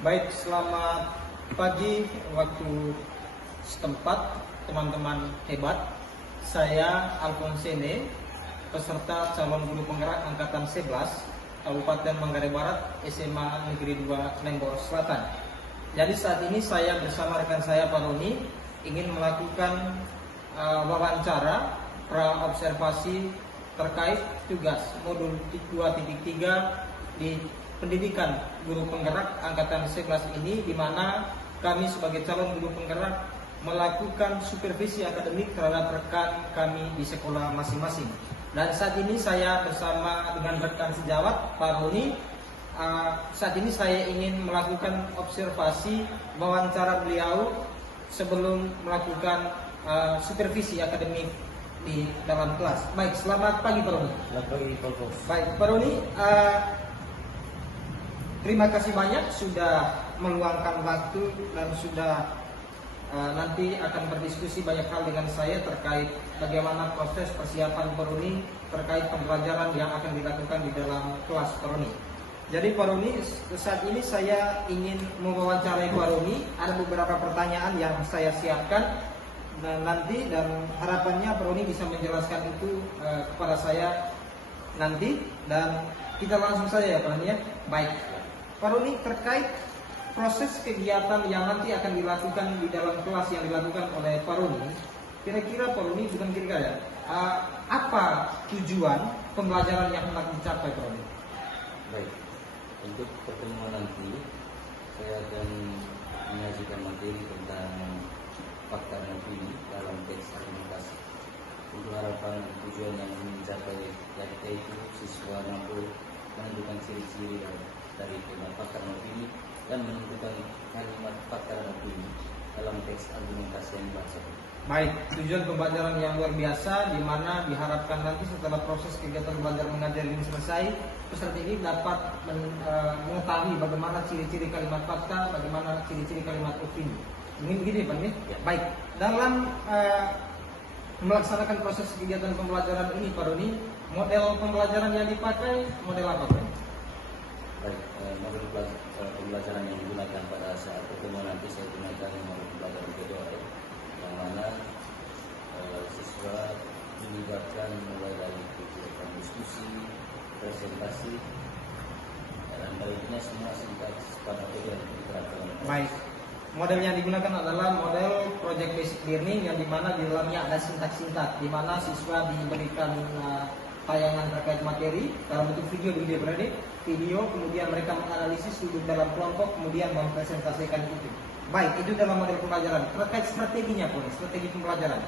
Baik, selamat pagi waktu setempat, teman-teman hebat. Saya Alfonsene, peserta calon guru penggerak angkatan 11 Kabupaten Manggarai Barat, SMA Negeri 2 Lembor Selatan. Jadi saat ini saya bersama rekan saya Pak Roni ingin melakukan wawancara pra-observasi terkait tugas modul 2.3 di pendidikan guru penggerak angkatan 11 ini, di mana kami sebagai calon guru penggerak melakukan supervisi akademik terhadap rekan kami di sekolah masing-masing. Dan saat ini saya bersama dengan rekan sejawat Pak Roni. Saat ini saya ingin melakukan observasi wawancara beliau sebelum melakukan supervisi akademik di dalam kelas. Baik, selamat pagi Pak Roni. Selamat pagi Pak Bos. Baik, Pak Roni, terima kasih banyak sudah meluangkan waktu dan sudah nanti akan berdiskusi banyak hal dengan saya terkait bagaimana proses persiapan Pak Roni terkait pembelajaran yang akan dilakukan di dalam kelas Pak Roni. Jadi Pak Roni, saat ini saya ingin mewawancarai Pak Roni. Ada beberapa pertanyaan yang saya siapkan nanti, dan harapannya Pak Roni bisa menjelaskan itu kepada saya nanti, dan kita langsung saja ya Pak Roni ya. Baik, Pak Roni, terkait proses kegiatan yang nanti akan dilakukan di dalam kelas yang dilakukan oleh Pak Roni, kira-kira Pak Roni, bukan kira-kira ya, apa tujuan pembelajaran yang hendak dicapai Pak Roni? Baik, untuk pertemuan nanti saya akan menyajikan materi tentang fakta dan opini dalam teks argumentasi. Untuk harapan tujuan yang mencapai yaitu siswa mampu menentukan ciri-ciri dari tema fakta dan opini dan menentukan kalimat fakta dan opini dalam teks argumentasi yang dibaca. Baik, tujuan pembelajaran yang luar biasa, di mana diharapkan nanti setelah proses kegiatan belajar mengajar ini selesai, peserta ini dapat mengetahui bagaimana ciri-ciri kalimat fakta, bagaimana ciri-ciri kalimat opini. Mungkin begini Pak ya? Baik, dalam melaksanakan proses kegiatan pembelajaran ini Pak Roni, model pembelajaran yang dipakai model apa Pak? Baik, model pembelajaran yang digunakan pada saat pertemuan nanti saya gunakan model pembelajaran kedua, yang mana siswa dilibatkan mulai dari kegiatan diskusi, presentasi, dan baiknya semua singkat pada yang diterapkan. Baik, model yang digunakan adalah model project basic learning, yang dimana di dalamnya ada sintak-sintak, di mana siswa diberikan tayangan terkait materi dalam bentuk video berarti video, kemudian mereka menganalisis duduk dalam kelompok, kemudian mempresentasikan itu. Baik, itu dalam model pembelajaran. Terkait strateginya pun, strategi pembelajaran.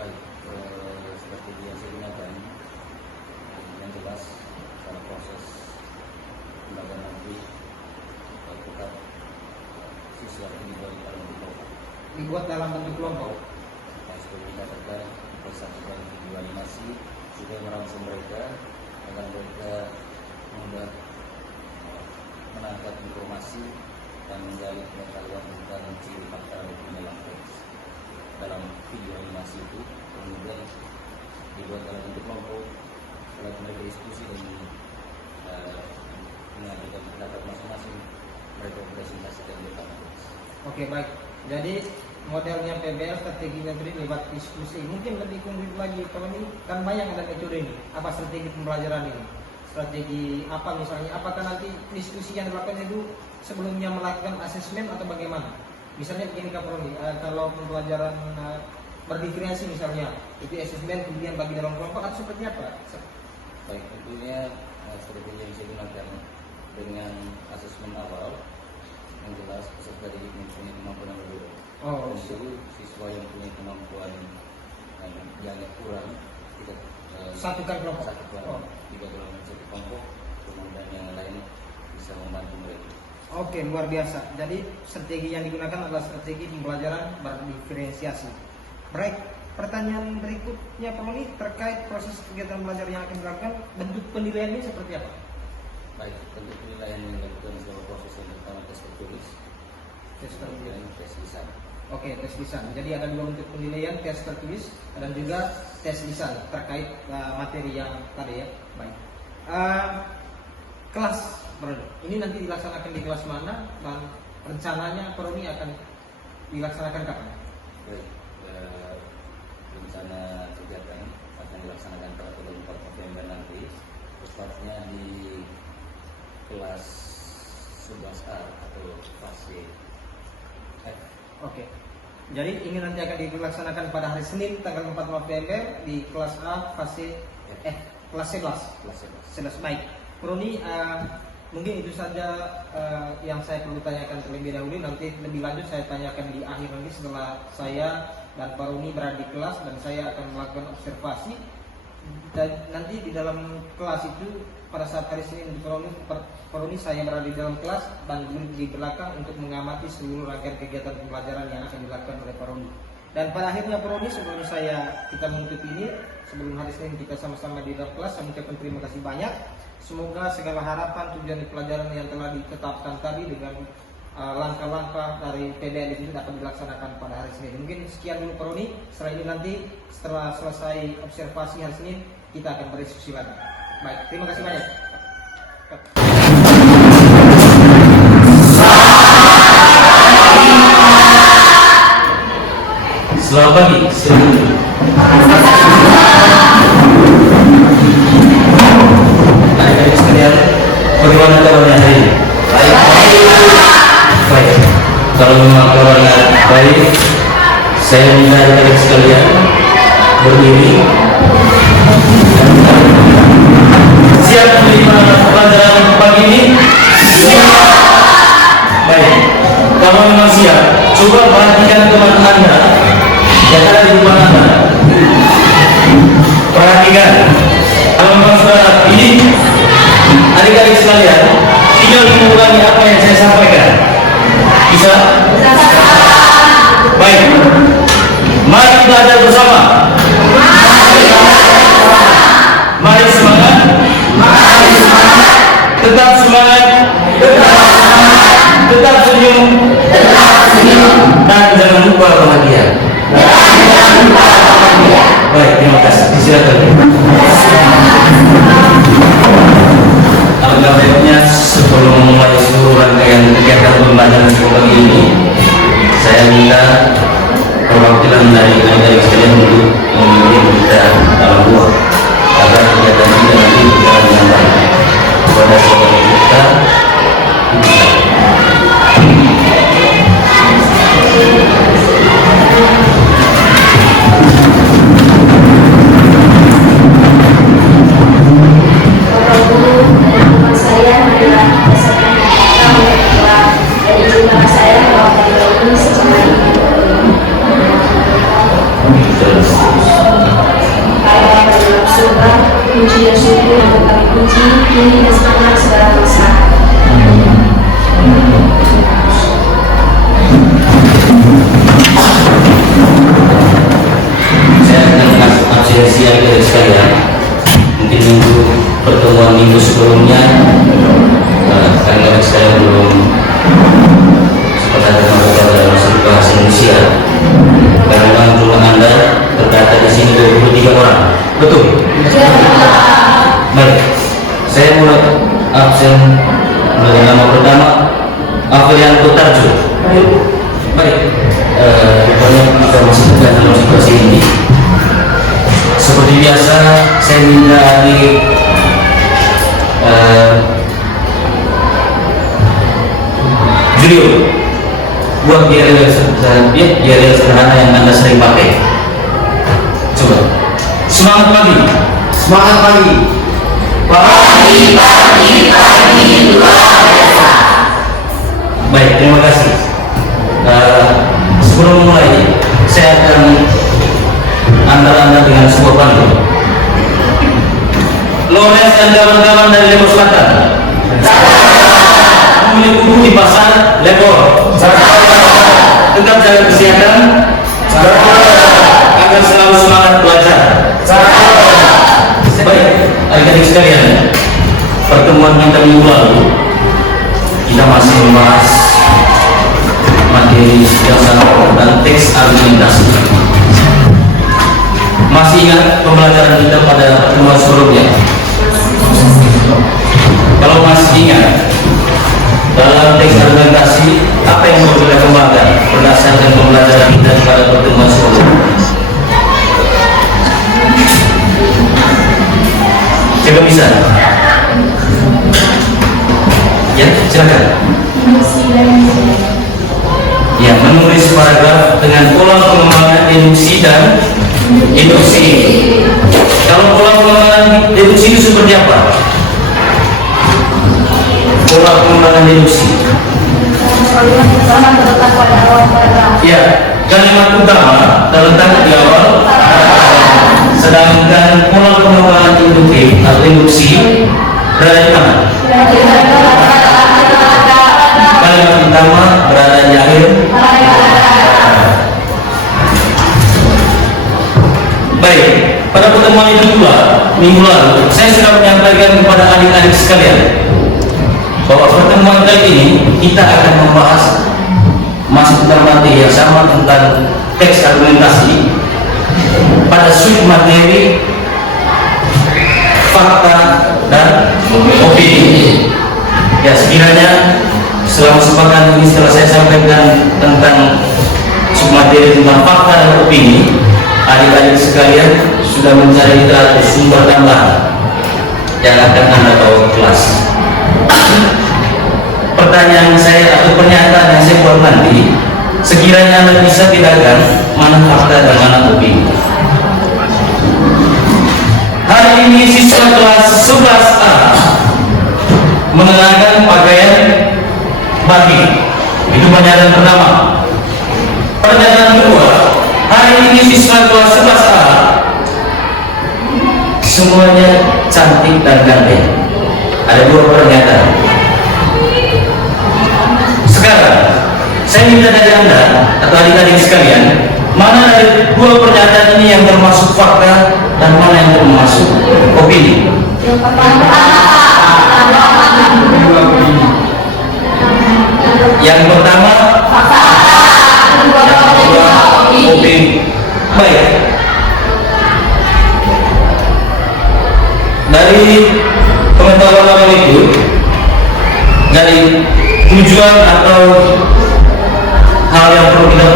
Baik, strategi yang saya gunakan yang jelas dalam proses pembelajaran nanti tetap siswa ini Dibuat dalam bentuk kelompok. Seperti kita katakan, persatuan video animasi juga merangsang mereka agar mereka mudah menangkap informasi dan menggali pengetahuan tentang ciri fakta dalam teks dalam video animasi itu, kemudian dibuat dalam bentuk kelompok, setelah mereka diskusi dan mengajukan pendapat masing-masing, mereka presentasikan di depan teks. Oke, baik. Jadi modelnya PBL, strateginya tadi lewat diskusi. Mungkin lebih konkret lagi, kalau ini kan banyak ada metode ini. Apa strategi pembelajaran ini? Strategi apa misalnya? Apakah nanti diskusi yang dilakukan itu sebelumnya melakukan asesmen atau bagaimana? Misalnya begini Kak Prodi, kalau pembelajaran berdiferensiasi misalnya, itu asesmen kemudian bagi dalam kelompok atau seperti apa? Baik, tentunya strategi yang saya gunakan dengan asesmen awal yang jelas peserta didik mempunyai kemampuan yang berbeda. Jadi siswa yang punya kemampuan yang kurang kita satukan kelompok. Tiga golongan satu kelompok, kemudian yang lain bisa membantu mereka. Oke, luar biasa. Jadi strategi yang digunakan adalah strategi pembelajaran berdiferensiasi. Baik, pertanyaan berikutnya Pak Roni terkait proses kegiatan belajar yang akan dilakukan, bentuk penilaiannya seperti apa? Baik, bentuk penilaian yang dilakukan sebuah proses yang pertama tes tertulis, kemudian tes lisan. Oke, tes lisan. Jadi ada dua bentuk penilaian, tes tertulis dan juga tes lisan terkait materi yang tadi ya. Baik. Kelas Ini nanti dilaksanakan di kelas mana dan rencananya Peroni akan dilaksanakan kapan? Baik, rencana kegiatan akan dilaksanakan pada 24 November nanti, tepatnya di kelas 11A atau fase F. Oke. Jadi ini nanti akan dilaksanakan pada hari Senin tanggal 4 November di kelas A fase F, kelas 11. Kelas 11. Baik. Peroni, mungkin itu saja yang saya perlu tanyakan terlebih dahulu. Nanti lebih lanjut saya tanyakan di akhir nanti setelah saya dan Peroni berada di kelas dan saya akan melakukan observasi. Dan nanti di dalam kelas itu pada saat hari Senin di Peroni saya berada di dalam kelas dan di belakang untuk mengamati seluruh rangkaian kegiatan pembelajaran yang akan dilakukan oleh Peroni. Dan pada akhirnya Peroni, sebelum kita menutup ini, sebelum hari Senin kita sama-sama di dalam kelas, saya mengucapkan terima kasih banyak. Semoga segala harapan tujuan di pelajaran yang telah ditetapkan tadi dengan langkah-langkah dari PBL itu dapat dilaksanakan pada hari Senin. Mungkin sekian dulu Peroni. Setelah ini nanti setelah selesai observasi hari Senin kita akan berdiskusi lagi. Baik, terima kasih banyak. Selamat pagi. Adik-adik sekalian, bagaimana kabarnya hari ini? Baik. Kalau memang kabarnya baik, saya minta adik-adik sekalian berdiri. Siap menerima pelajaran pagi ini? Baik. Kalau memang siap, coba perhatikan teman Anda yang ada di depan Anda. Perhatikan. Kalau memang saudara pilih, adik-adik sekalian, tinggal mengulangi apa yang saya sampaikan. Bisa? Baik. Mari belajar bersama. Mari semangat. Tetap semangat. Tetap senyum. Dan jangan lupa bahagia. Baik, terima kasih. Silakan. Alangkah baiknya sebelum memulai seluruh rangkaian kegiatan pembelajaran pagi ini, saya minta perwakilan dari adik-adik sekalian untuk memimpin kita dalam ruang agar kegiatan ini nanti berjalan dengan baik. Kepada saudara kita, puji dan syukur yang kami puji, kini dan semangat segala masa. saya akan mengasih absensi adik-adik sekalian. Mungkin minggu pertemuan minggu sebelumnya, adik-adik saya belum sempat ada pelajaran bahasa Indonesia. Karena jumlah Anda terdata di sini 23 orang. Betul? Baik, saya mulai absen dari nama pertama Afrianto Tarjo. Baik, rupanya kita masih dalam situasi ini. Seperti biasa, saya minta adik Julio buat biar sederhana yang Anda sering pakai. Coba. Semangat pagi. Semangat pagi. Pagi luar biasa. Baik, terima kasih. Sebelum mulai, saya akan antar Anda dengan sebuah pantun. Lawrence dan kawan-kawan dari Lebor Selatan memiliki buku di pasar Lebor. Tetap jaga kesehatan agar selalu semangat belajar. Baik, adik-adik sekalian, pertemuan kita minggu lalu kita masih membahas materi yang sangat dan teks argumentasi. Masih ingat pembelajaran kita pada pertemuan sebelumnya? Kalau masih ingat, meneruskan pembelajaran kita pada pertemuan sebelumnya. Coba bisa? Ya, silakan. Ya, menulis paragraf dengan pola pengembangan deduksi dan induksi. Kalau pola pengembangan deduksi itu seperti apa? Pola pengembangan deduksi. Ya, kalimat utama terletak di awal, sedangkan pola pengembangan induktif atau induksi berada di mana? Kalimat utama berada di akhir. Baik, pada pertemuan itu pula minggu lalu saya sudah menyampaikan kepada adik-adik sekalian bahwa pertemuan kali ini kita akan membahas masih tentang materi yang sama tentang teks argumentasi pada suite materi fakta dan opini. Ya, sekiranya selama sepekan ini setelah saya sampaikan tentang submateri tentang fakta dan opini, adik-adik sekalian sudah mencari literatur sumber tambahan yang akan Anda bawa ke kelas. Pertanyaan saya atau pernyataan yang saya buat nanti, sekiranya Anda bisa bedakan mana fakta dan mana opini. Hari ini siswa kelas 11A mengenakan pakaian bagi. Itu pernyataan pertama. Pernyataan kedua, hari ini siswa kelas 11A semuanya cantik dan ganteng. Ada dua pernyataan. Sekarang saya minta dari Anda atau adik-adik sekalian, mana dari dua pernyataan ini yang termasuk fakta dan mana yang termasuk opini? Yang pertama fakta, yang kedua opini. Baik. Dari pengetahuan awal itu, dari tujuan atau hal yang perlu kita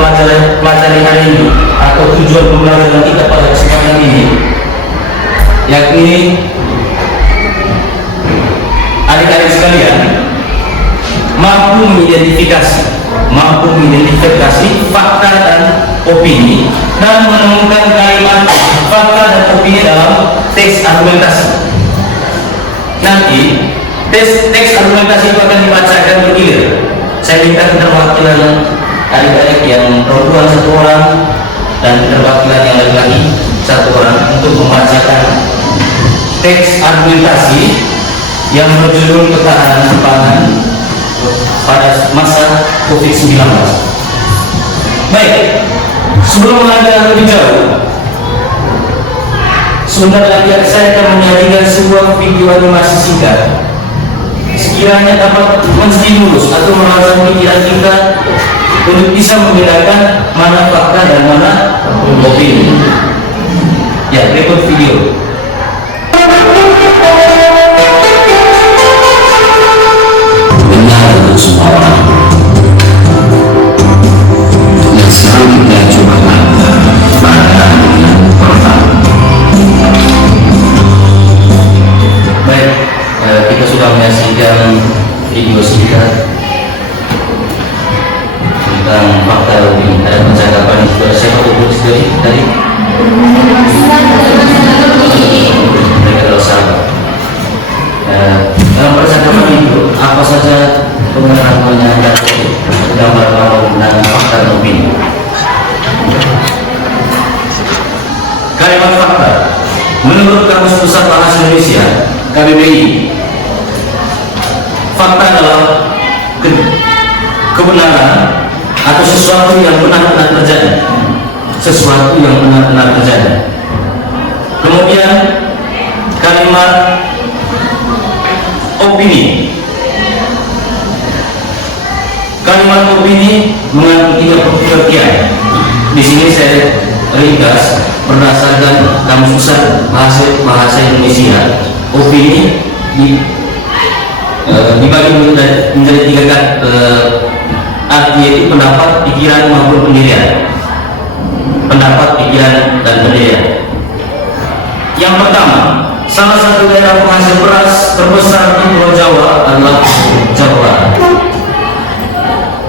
pelajari hari ini atau tujuan pembelajaran kita pada kesempatan ini, yakni adik-adik sekalian mampu mengidentifikasi fakta dan opini dan menemukan kalimat fakta dan opini dalam teks argumentasi. Nanti teks argumentasi itu akan dibacakan bergilir. Saya minta keterwakilan adik-adik yang perempuan 1 orang dan keterwakilan yang laki-laki 1 orang untuk membacakan teks argumentasi yang berjudul ketahanan pangan pada masa COVID-19. Baik, sebelum mengajar lebih jauh, sebentar lagi saya akan menyajikan sebuah video animasi singkat. Sekiranya dapat menstimulus atau merangsang pikiran kita untuk bisa membedakan mana fakta dan mana opini. Ya, berikut video. Benar untuk semua orang. Yang sekarang kita coba pada yang pertama. Baik, kita sudah menyaksikan video singkat tentang fakta opini. Ada percakapan dari siapa tuh dari mereka adalah sahabat. Dalam percakapan itu apa saja pengetahuannya dan gambar dan fakta dan opini. Kalimat fakta menurut Kamus Besar Bahasa Indonesia KBBI, fakta adalah kebenaran atau sesuatu yang benar-benar terjadi. Sesuatu yang benar-benar terjadi. Kemudian kalimat opini. Kalimat opini mengandung 3 pengertian. Di sini saya ringkas berdasarkan Kamus Besar Bahasa Indonesia. Opini dibagi menjadi 3 arti yaitu pendapat, pikiran maupun pendirian. Pendapat, pikiran, dan pendirian. Yang pertama, salah satu daerah penghasil beras terbesar di Pulau Jawa adalah Jawa Barat.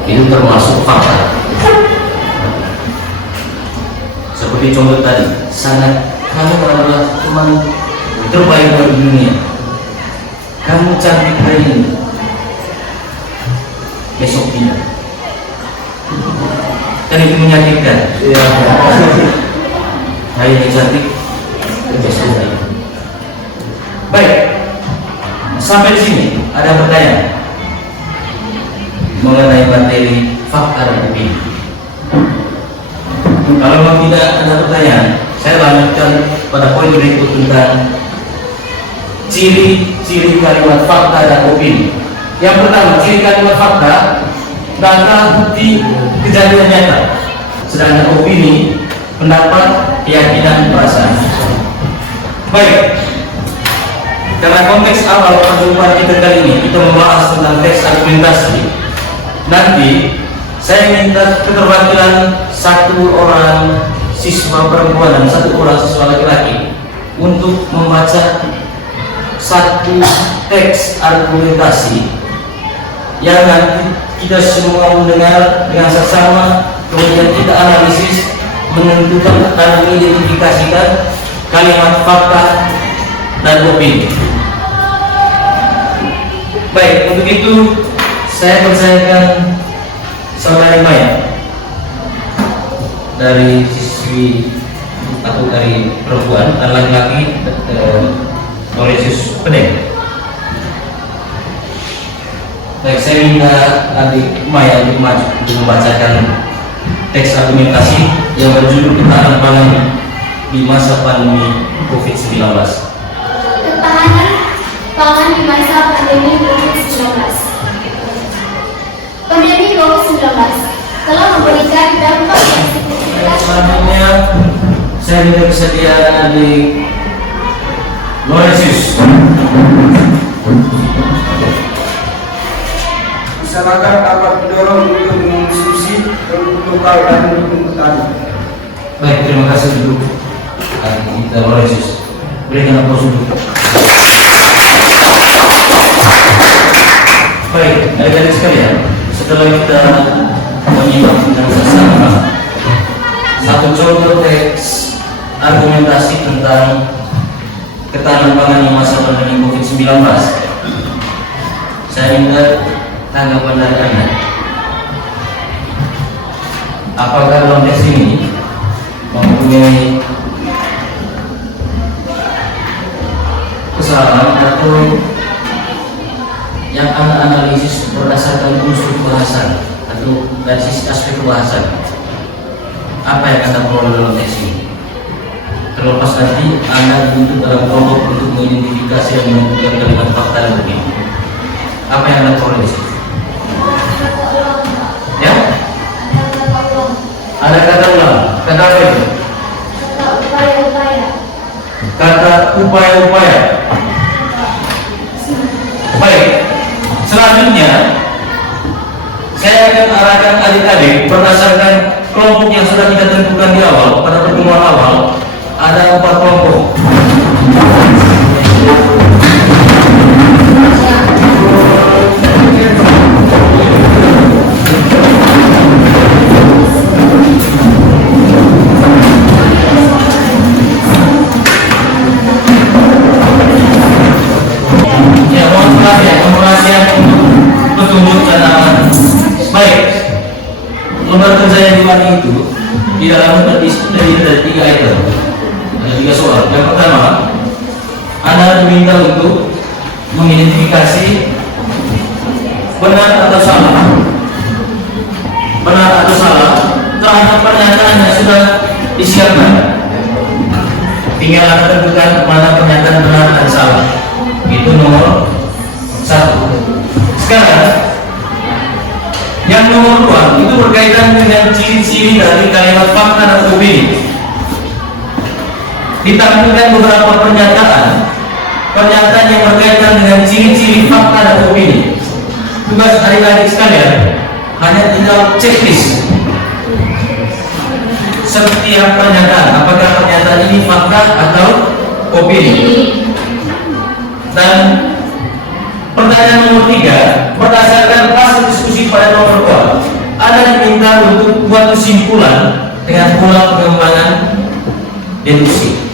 Itu termasuk fakta. Seperti contoh tadi, kamu adalah teman terbaik di dunia. Kamu cantik hari ini, besok tidak. Kan itu menyakitkan. Iya. Hari ini cantik, besok tidak. Baik, sampai di sini ada pertanyaan mengenai materi fakta dan opini. Kalau memang tidak ada pertanyaan, saya lanjutkan pada poin berikut tentang ciri-ciri kalimat fakta dan opini. Yang pertama, ciri kalimat fakta, data, bukti, kejadian nyata. Sedangkan opini, pendapat, keyakinan, perasaan. Baik, karena konteks awal perjumpaan kita kali ini kita membahas tentang teks argumentasi. Nanti saya minta keterwakilan satu orang siswa perempuan dan satu orang siswa laki-laki untuk membaca satu teks argumentasi yang nanti kita semua mendengar dengan seksama, kemudian kita analisis, menentukan dan mengidentifikasikan kalimat fakta dan opini. Baik, untuk itu saya percayakan saudari Maya dari siswi atau dari perempuan dan laki-laki Oresius Pedeng. Baik, saya minta adik Maya untuk maju untuk membacakan teks argumentasi yang berjudul ketahanan pangan di masa pandemi COVID-19. Ketahanan pangan di masa pandemi COVID-19. Pandemi COVID-19 telah memberikan dampak yang signifikan. Selanjutnya saya minta kesediaan adik Oresius. Masyarakat dapat mendorong untuk mengonsumsi produk lokal dan mendukung petani. Baik, terima kasih dulu adik kita Oresius. Berikan aplaus dulu. Baik, adik-adik sekalian, setelah kita menyimak dengan bersama satu contoh teks argumentasi tentang ketahanan pangan di masa pandemi COVID-19, saya minta tanggapan dari Anda. Apakah dalam teks ini mempunyai kesalahan atau yang Anda analisis berdasarkan unsur bahasa atau dari sisi aspek bahasa? Apa yang Anda peroleh dalam teks ini? Terlepas nanti Anda dibentuk dalam kelompok untuk mengidentifikasi dan menentukan kalimat fakta dan opini. Apa yang Anda peroleh di situ? Ya? Ada kata ulang. Kata apa itu? Kata upaya-upaya. Kata upaya-upaya. Baik. Selanjutnya saya akan arahkan adik-adik berdasarkan kelompok yang sudah kita tentukan di awal pada pertemuan awal. Ada 4 kelompok. Ya, mohon perhatian untuk petunjuk dan baik. Lembar kerja yang dibuat itu di dalam terdiri dari 3 item. Ada 3 soal. Yang pertama, Anda diminta untuk mengidentifikasi benar atau salah terhadap pernyataan yang sudah disiapkan. Tinggal Anda tentukan mana pernyataan benar dan salah. Itu nomor 1. Sekarang yang nomor 2 itu berkaitan dengan ciri-ciri dari kalimat fakta dan opini. Ditampilkan beberapa pernyataan yang berkaitan dengan ciri-ciri fakta dan opini. Tugas adik-adik sekalian hanya tinggal checklist setiap pernyataan, apakah pernyataan ini fakta atau opini. Dan pertanyaan nomor 3, berdasarkan hasil diskusi pada nomor 2, Anda diminta untuk buat kesimpulan dengan pola pengembangan deduksi.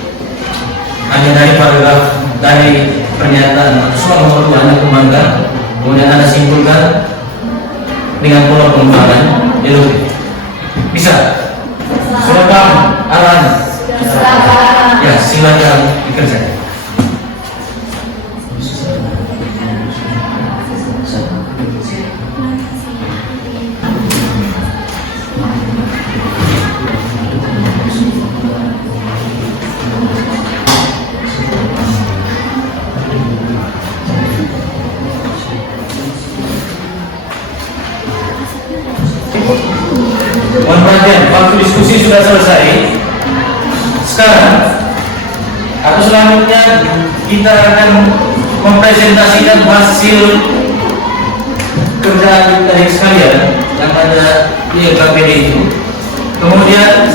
Hanya dari paragraf dari pernyataan soal nomor 2 Anda kembangkan, kemudian Anda simpulkan dengan pola pengembangan deduksi. Bisa? Sudah paham arahan? Ya, silakan dikerjakan. Mohon perhatian, waktu diskusi sudah selesai. Sekarang atau selanjutnya kita akan mempresentasikan hasil kerja adik sekalian yang ada di LKPD itu. Kemudian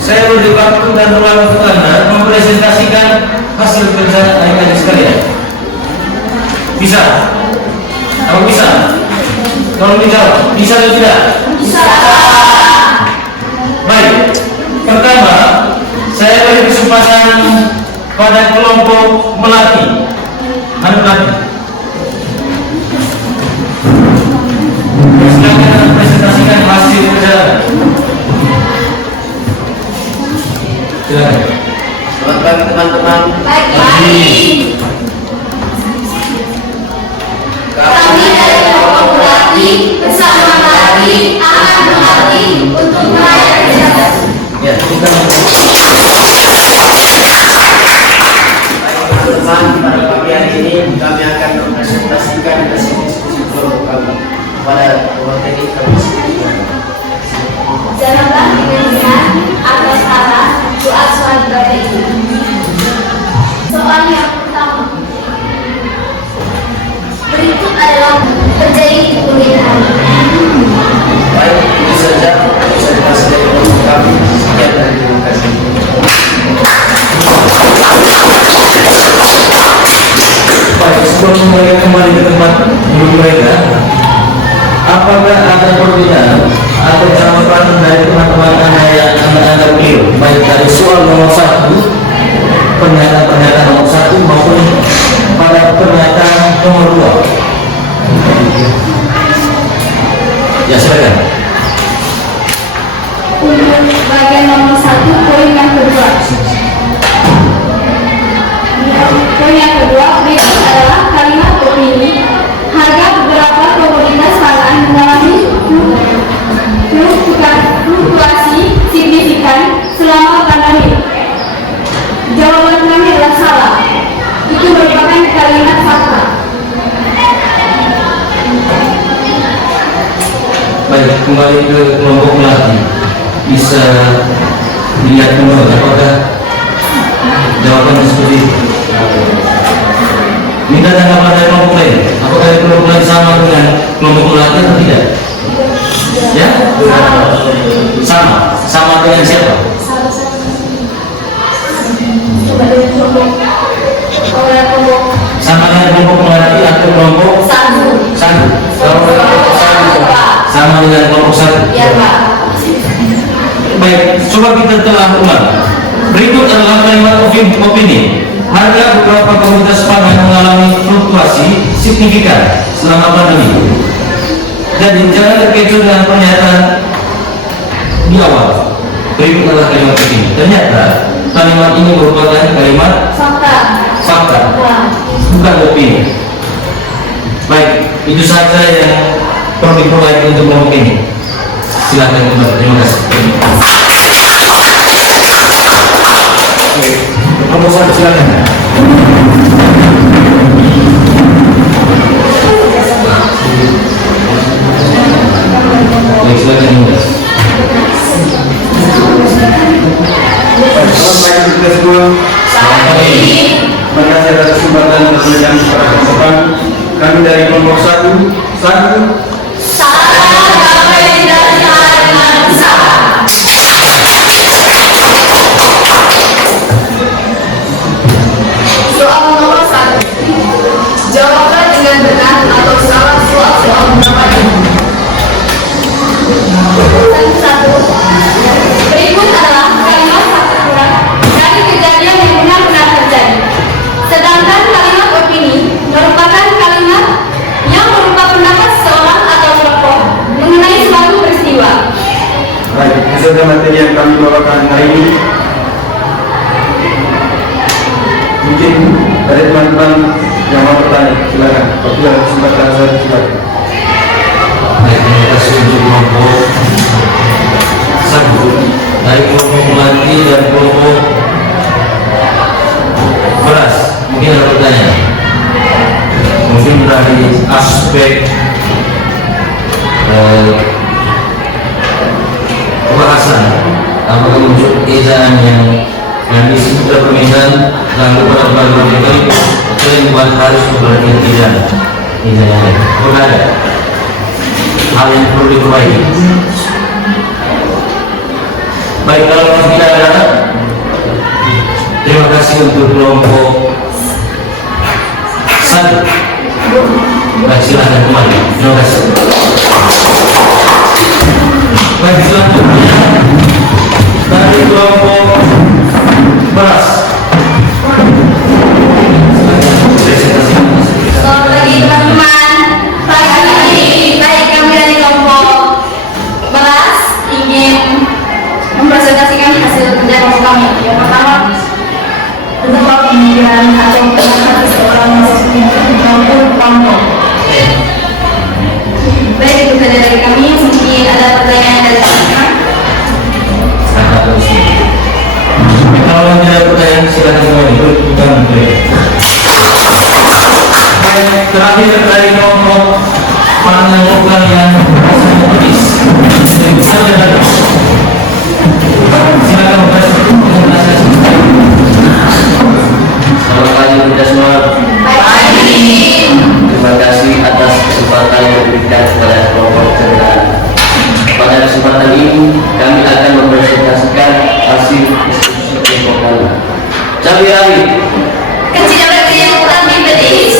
saya beri waktu dan ruang untuk Anda mempresentasikan hasil kerja adik sekalian. Bisa? Apa bisa? Tolong dijawab, bisa atau tidak? Bisa. Baik, pertama saya beri kesempatan pada kelompok melati. Mana melati? Silakan presentasikan hasil kerja. Silakan. Selamat pagi teman-teman. Baik, baik. Kami dari kelompok Melati bersama Melati akan melatih untuk melayani zakat. Ya, kita Teman-teman, pada pagi hari ini kami akan mempresentasikan hasil diskusi kelompok kami pada materi kami. Janganlah dengan atas arah doa sholat ibadah ini. Soal yang pertama, berikut adalah terjadi kemuliaan. Baik, itu saja presentasi dari kelompok kami. Sekian dan terima kasih. baik, sebelum mereka kembali ke tempat duduk mereka, apakah ada perbedaan atau catatan dari teman-teman Anda yang Anda keliru, baik dari soal nomor 1, pernyataan nomor 1 maupun pada pernyataan nomor 2? Ya, silakan. Untuk bagian nomor 1, poin yang kedua. Poin yang kedua, berikut adalah kalimat opini. Harga beberapa komoditas pangan mengalami fluktuasi signifikan selama pandemi. Jawaban kami adalah salah. Itu merupakan kalimat fakta. Baik, kembali ke kelompok melati. Bisa dilihat kembali apakah jawabannya seperti itu. Minta tanggapan dari kelompok lain. Apakah kelompok lain sama dengan kelompok melati atau tidak? Ya? Sama dengan siapa? Coba dari kelompok Sama dengan kelompok melati atau kelompok satu. Kalau kelompok sama dengan kelompok 1. Ya, Pak. Baik, coba kita telah ulang. Berikut adalah kalimat opini. Harga beberapa komoditas pangan mengalami fluktuasi signifikan selama pandemi. Jadi jangan terkecoh dengan pernyataan di awal. Berikut adalah kalimat opini. Ternyata kalimat ini merupakan kalimat fakta, bukan opini. Baik, itu saja yang perlu diperbaiki untuk kelompok ini. Silakan kembali. Terima kasih. Nomor 1 silakan. Baik, silakan Yunus. Selamat pagi kita semua. Terima kasih atas kesempatan berbincang pada kesempatan kami dari kelompok 1. hasilnya materi yang kami bawakan hari ini. Mungkin ada teman-teman yang mau bertanya, silakan. Apabila ada kesempatan saya silakan. Baik, terima kasih untuk kelompok 1 dari kelompok Melati dan kelompok Beras. Mungkin ada pertanyaan. Mungkin dari aspek pembahasan apakah muncul ejaan yang kami sudah permintaan lalu pada pelaku itu yang harus berarti tidak ada hal yang perlu diperbaiki. Baik, kalau tidak ada, terima kasih untuk kelompok 1. Baik, silakan kembali. Terima kasih. Baik, selanjutnya dari kelompok Beras. Selamat pagi teman-teman. Pagi ini baik kami dari kelompok Beras ingin mempresentasikan hasil kerja kelompok kami. Yang pertama, tentang pemikiran atau pendapat seorang mahasiswa maupun kelompok. Baik, itu saja dari kami. Mungkin ada pertanyaan dari teman-teman. Kalau tidak ada pertanyaan, silakan kembali. Bukan terakhir dari kelompok menemukan yang tulis. Silakan presentasi. Selamat pagi kita semua. Terima kasih atas kesempatan yang diberikan kepada kelompok cerdas. Pada kesempatan ini kami akan mempresentasikan hasil diskusi kelompok kami. Cabai rawit. Kecil lagi yang kurang diberi.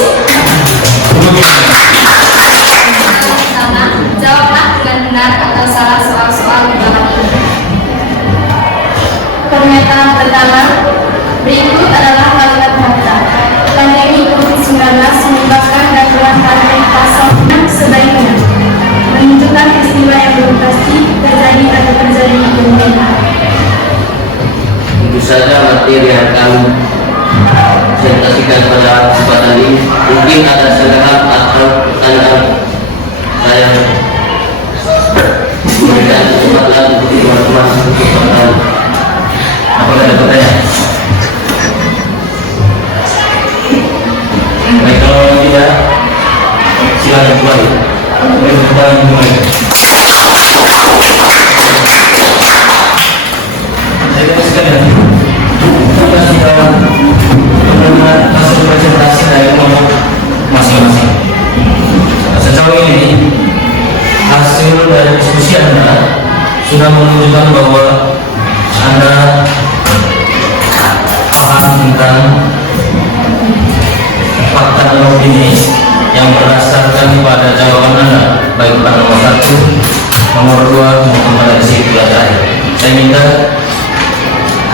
Pertama, jawablah dengan benar atau salah soal-soal berikut ini. Pernyataan pertama, berikut adalah kalimat fakta. Pandemi COVID-19 menyebabkan gangguan pasar sebaiknya menunjukkan peristiwa yang belum pasti terjadi atau terjadi di dunia. Tentu saja materi yang kami presentasikan pada kesempatan ini mungkin ada salah atau pertanyaan saya berikan kesempatan untuk teman-teman kesempatan. Apakah ada pertanyaan? Baik, kalau tidak, silakan kembali. Kembali. Saya kira sekalian, kita sudah mendengar hasil presentasi dari kelompok masing-masing. Sejauh ini, hasil dari diskusi Anda sudah menunjukkan bahwa Anda paham tentang fakta dan opini yang berdasarkan pada jawaban Anda, baik pada nomor 1, nomor 2 maupun pada sisi terakhir. Saya minta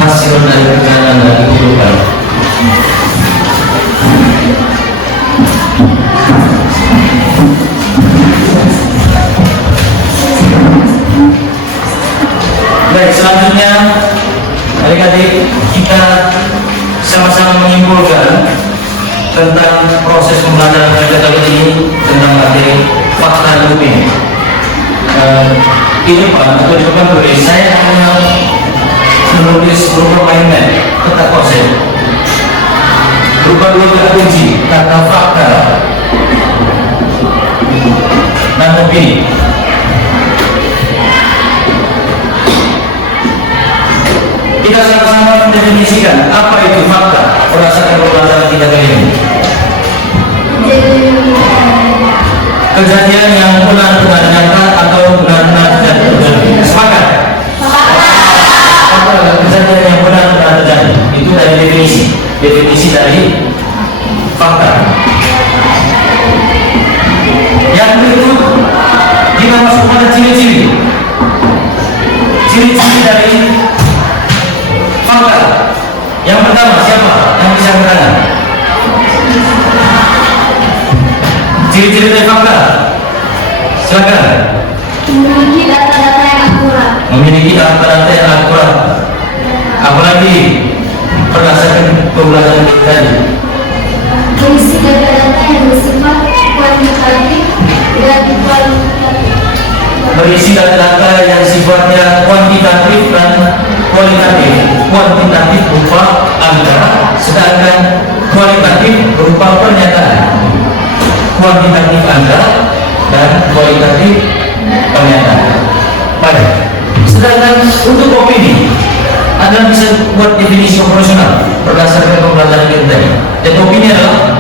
hasil dari kerjaan Anda dikumpulkan. Baik, selanjutnya adik-adik kita sama-sama menyimpulkan tentang proses pembelajaran kita kali ini tentang materi fakta dan opini. Ini Pak, untuk di depan tulis saya hanya menulis berupa mind map peta konsep berupa 2 kata kunci, kata fakta dan opini. Kita sama-sama mendefinisikan apa itu fakta berdasarkan pembelajaran kita kali ini. Kejadian yang benar-benar nyata atau benar-benar tidak terjadi. Sepakat? Apa kejadian yang benar-benar terjadi? Itu dari definisi dari fakta. Yang berikut kita masuk pada ciri-ciri dari fakta. Yang pertama, siapa yang bisa bertanya? Ciri-ciri dari fakta. Silakan. Memiliki data-data yang akurat. memiliki data-data yang akurat, apalagi berdasarkan pembelajaran kita tadi. Berisi data-data yang bersifat kuantitatif dan kualitatif. Berisi data-data yang sifatnya kuantitatif dan kualitatif. Kuantitatif berupa angka, sedangkan kualitatif berupa pernyataan. Kuantitatif angka dan kualitatif pernyataan. Baik. Sedangkan untuk opini, Anda bisa buat definisi operasional berdasarkan pembelajaran kita tadi. Dan opini adalah,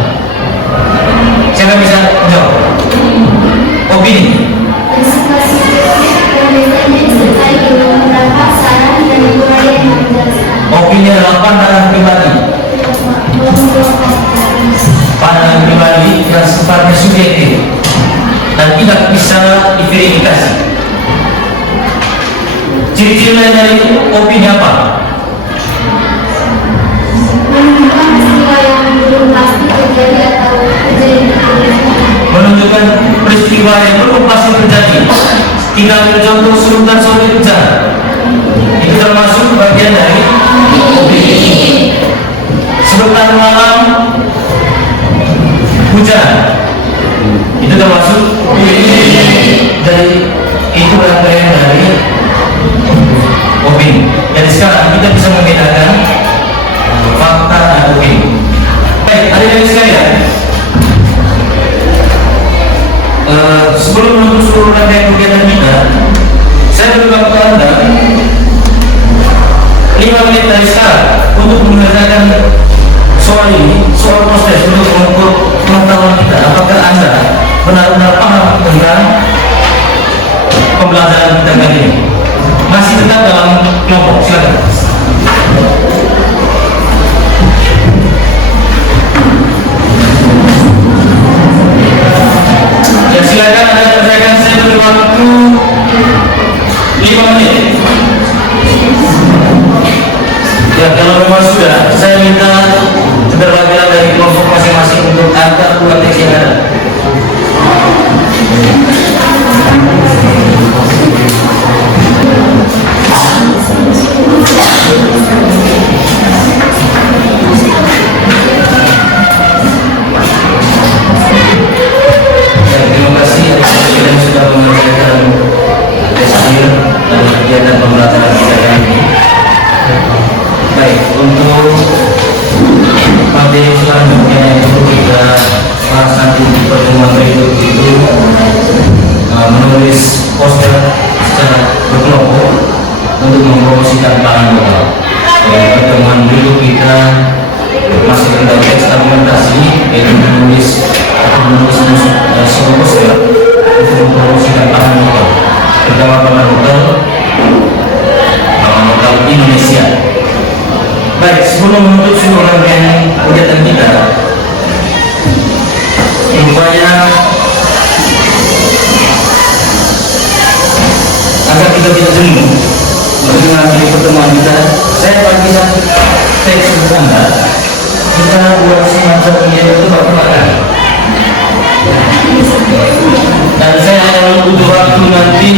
siapa bisa jawab? Opini. Bersifat subjektif dan biasanya disertai dengan pendapat, saran, dan uraian yang menjelaskan. Opini adalah pandangan pribadi. Pandangan pribadi yang sifatnya subjektif dan tidak bisa diverifikasi. Ciri-ciri lain dari opini apa? Menunjukkan peristiwa yang belum pasti terjadi atau terjadi di Menunjukkan peristiwa yang belum pasti terjadi. Tidak ada contoh serutan suatu bencana. Itu termasuk bagian dari serutan malam hujan. Itu termasuk dari itu rangkaian dari opini. Jadi sekarang kita bisa membedakan fakta dan opini. Baik, adik-adik sekalian, sebelum menutup seluruh rangkaian kegiatan kita, saya beri waktu Anda 5 menit dari sekarang untuk mengerjakan soal ini, soal proses untuk mengukur pengetahuan kita. Apakah Anda benar-benar paham tentang pembelajaran kita kali ini? Masih tetap dalam kelompok, silakan. Ya silakan Anda kerjakan, saya beri waktu 5 menit. Ya kalau memang sudah, saya minta perwakilan dari kelompok masing-masing untuk angkat dua teks yang ada. Terima kasih atas yang sudah mengerjakan tes akhir dari kegiatan pembelajaran kita kali ini. Baik, untuk materi selanjutnya itu kita bahas nanti di pertemuan berikut itu menulis poster secara berkelompok untuk mempromosikan pangan lokal. Pertemuan berikut kita masih tentang teks argumentasi, yaitu menulis sebuah poster untuk mempromosikan pangan lokal, terutama pangan lokal Indonesia. Baik, sebelum menutup seluruh rangkaian kegiatan kita, rupanya agar kita tidak jenuh untuk mengakhiri pertemuan kita, saya bagi satu teks untuk Anda. Kita buat semacam ini untuk bapak-bapak. Dan saya hanya butuh waktu nanti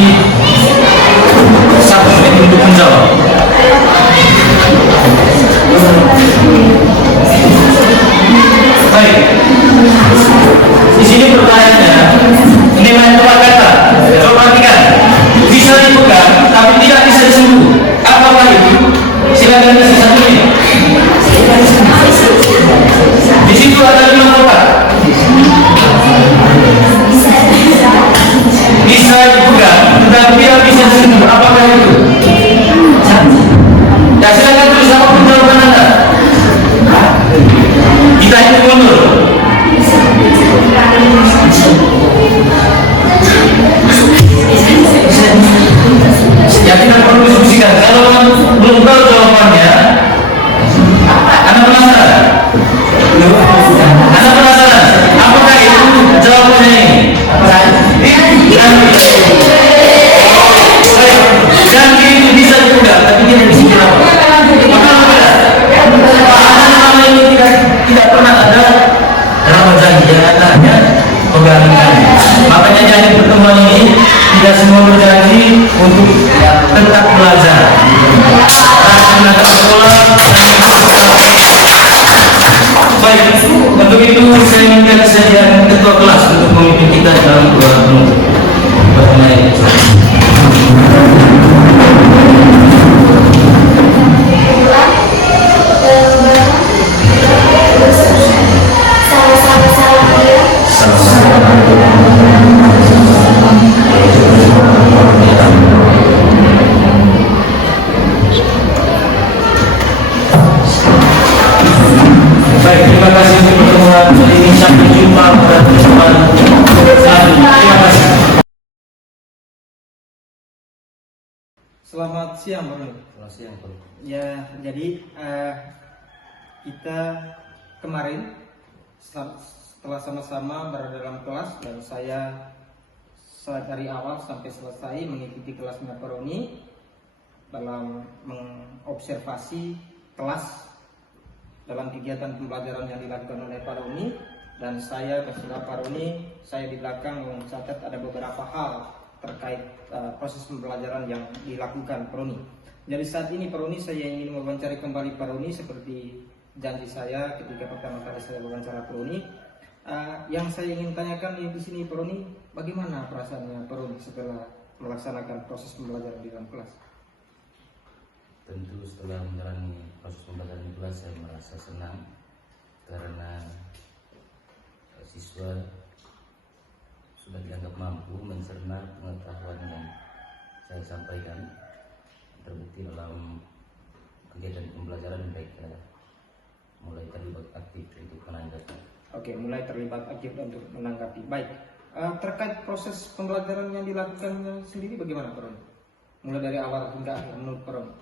1 menit untuk menjawab. Baik, di sini pertanyaannya, ini main tempat kata. Coba perhatikan, bisa dipegang tapi tidak bisa disentuh. Apakah itu? Silakan isi 1 menit. Di situ ada 5 kotak. Bisa dipegang tetapi tidak bisa disentuh. Apakah itu? Ya silakan tulis apapun jawaban Anda. Kita hitung mundur. Ya tidak perlu diskusikan. Kalau belum tahu jawabannya, Anda penasaran? Anda penasaran? Apakah itu jawabannya ini? Dan itu bisa dipegang, tapi tidak bisa dilakukan. Tidak pernah ada dalam perjanjian hanya pegangan. Makanya jangan pertemuan ini tidak semua berjanji untuk tetap Baik. Baik, terima kasih untuk pertemuan ini. Sampai jumpa pada pertemuan selanjutnya. Terima kasih. Selamat siang, Bro. Selamat siang, Bro. Ya, jadi kita kemarin setelah sama-sama berada dalam kelas dan saya dari awal sampai selesai mengikuti kelasnya Paroni dalam mengobservasi kelas dalam kegiatan pembelajaran yang dilakukan oleh Paroni, dan saya bersama Paroni, saya di belakang mencatat ada beberapa hal terkait proses pembelajaran yang dilakukan Paroni. Jadi saat ini Paroni saya ingin mewawancari kembali Paroni seperti janji saya ketika pertama kali saya wawancara Paroni. Yang saya ingin tanyakan di sini Paroni, bagaimana perasaannya Paroni setelah melaksanakan proses pembelajaran di dalam kelas? Tentu setelah menjalani proses pembelajaran di kelas saya merasa senang karena siswa sudah dianggap mampu mencerna pengetahuan yang saya sampaikan, terbukti dalam kegiatan pembelajaran mereka mulai terlibat aktif untuk menanggapi. Oke, mulai terlibat aktif untuk menanggapi. Baik, terkait proses pembelajaran yang dilakukan sendiri bagaimana Paroni? Mulai dari awal hingga akhir menurut Paroni?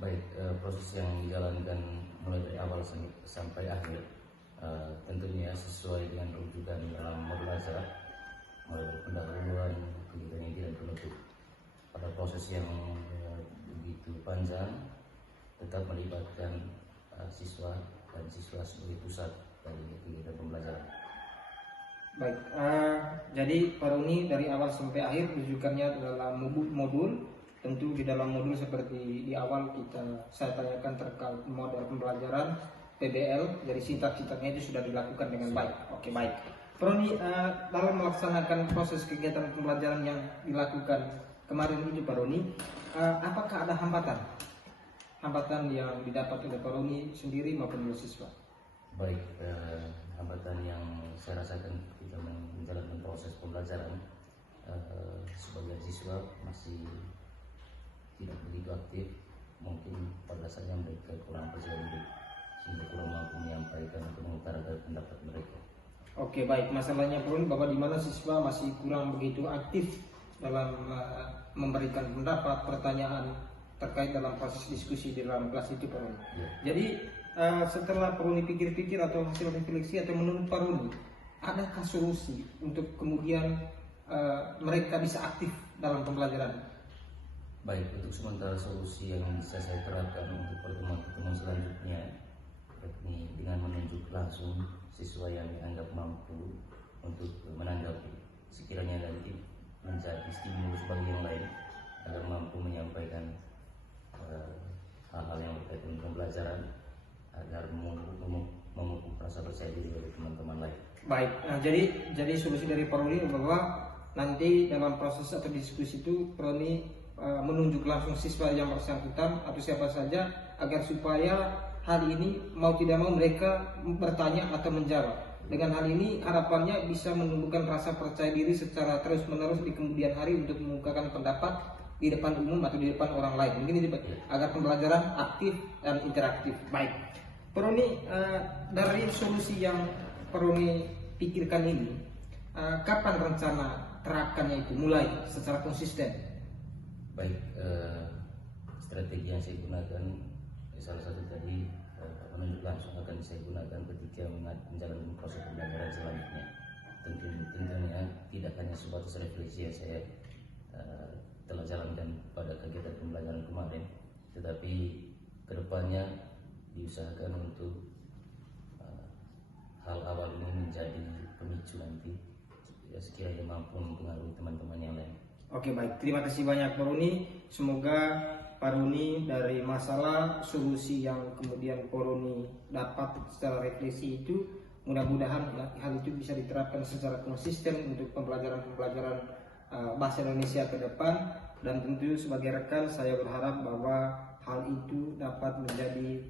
Baik, proses yang dijalankan mulai dari awal sampai akhir tentunya sesuai dengan rujukan dalam modul ajar, mulai dari pendahuluan, kegiatan inti dan penutup. Pada proses yang begitu panjang, tetap melibatkan siswa dan siswa sebagai pusat dari kegiatan pembelajaran. Baik, jadi Paroni dari awal sampai akhir rujukannya dalam modul. Tentu di dalam modul seperti di awal saya tanyakan terkait model pembelajaran PBL, jadi sintak-sintaknya itu sudah dilakukan dengan baik. Oke, baik. Paroni, dalam melaksanakan proses kegiatan pembelajaran yang dilakukan kemarin itu Paroni, apakah ada hambatan yang didapat oleh Paroni sendiri maupun oleh siswa? Baik, hambatan yang saya rasakan ketika menjalankan proses pembelajaran, sebagian siswa masih tidak begitu aktif, mungkin pada dasarnya mereka kurang percaya diri sehingga kurang mampu menyampaikan atau mengutarakan pendapat mereka. Oke, baik. Masalahnya pun bahwa di mana siswa masih kurang begitu aktif dalam memberikan pendapat, pertanyaan terkait dalam proses diskusi di dalam kelas itu Paroni. Ya. Jadi setelah Paroni pikir-pikir atau hasil refleksi atau menurut Paroni, adakah solusi untuk kemudian mereka bisa aktif dalam pembelajaran? Baik, untuk sementara solusi yang bisa saya terapkan untuk pertemuan-pertemuan selanjutnya, yakni dengan menunjuk langsung siswa yang dianggap mampu untuk menanggapi, sekiranya nanti menjadi stimulus bagi yang lain agar mampu menyampaikan hal-hal yang berkaitan dengan pembelajaran agar memupuk rasa percaya diri dari teman-teman lain. Baik, jadi solusi dari Paroni bahwa nanti dalam proses atau diskusi itu Paroni menunjuk langsung siswa yang bersangkutan atau siapa saja agar supaya hal ini mau tidak mau mereka bertanya atau menjawab. Dengan hal ini harapannya bisa menumbuhkan rasa percaya diri secara terus-menerus di kemudian hari untuk mengungkapkan pendapat di depan umum atau di depan orang lain. Mungkin ini agar pembelajaran aktif dan interaktif. Baik, Paroni, dari solusi yang Paroni pikirkan ini, kapan rencana terapkannya itu mulai secara konsisten? Baik, strategi yang saya gunakan salah satu tadi menunjuk langsung akan saya gunakan ketika menjalankan proses pembelajaran selanjutnya. Tentunya tidak hanya sebatas refleksi yang saya telah jalankan pada kegiatan pembelajaran kemarin, tetapi kedepannya diusahakan untuk hal awal ini menjadi pemicu nanti sekiranya mampu mempengaruhi teman-teman yang lain. Oke, baik, terima kasih banyak Paroni. Semoga Paroni dari masalah solusi yang kemudian Paroni dapat secara refleksi itu mudah-mudahan hal itu bisa diterapkan secara konsisten untuk pembelajaran-pembelajaran bahasa Indonesia ke depan. Dan tentu sebagai rekan saya berharap bahwa hal itu dapat menjadi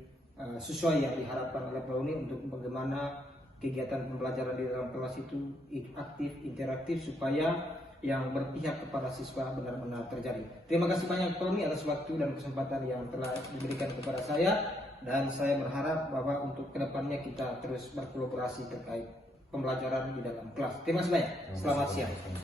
sesuai yang diharapkan oleh Peruni untuk bagaimana kegiatan pembelajaran di dalam kelas itu aktif, interaktif, supaya yang berpihak kepada siswa benar-benar terjadi. Terima kasih banyak Peruni atas waktu dan kesempatan yang telah diberikan kepada saya, dan saya berharap bahwa untuk kedepannya kita terus berkolaborasi terkait pembelajaran di dalam kelas. Terima kasih banyak. Selamat siang.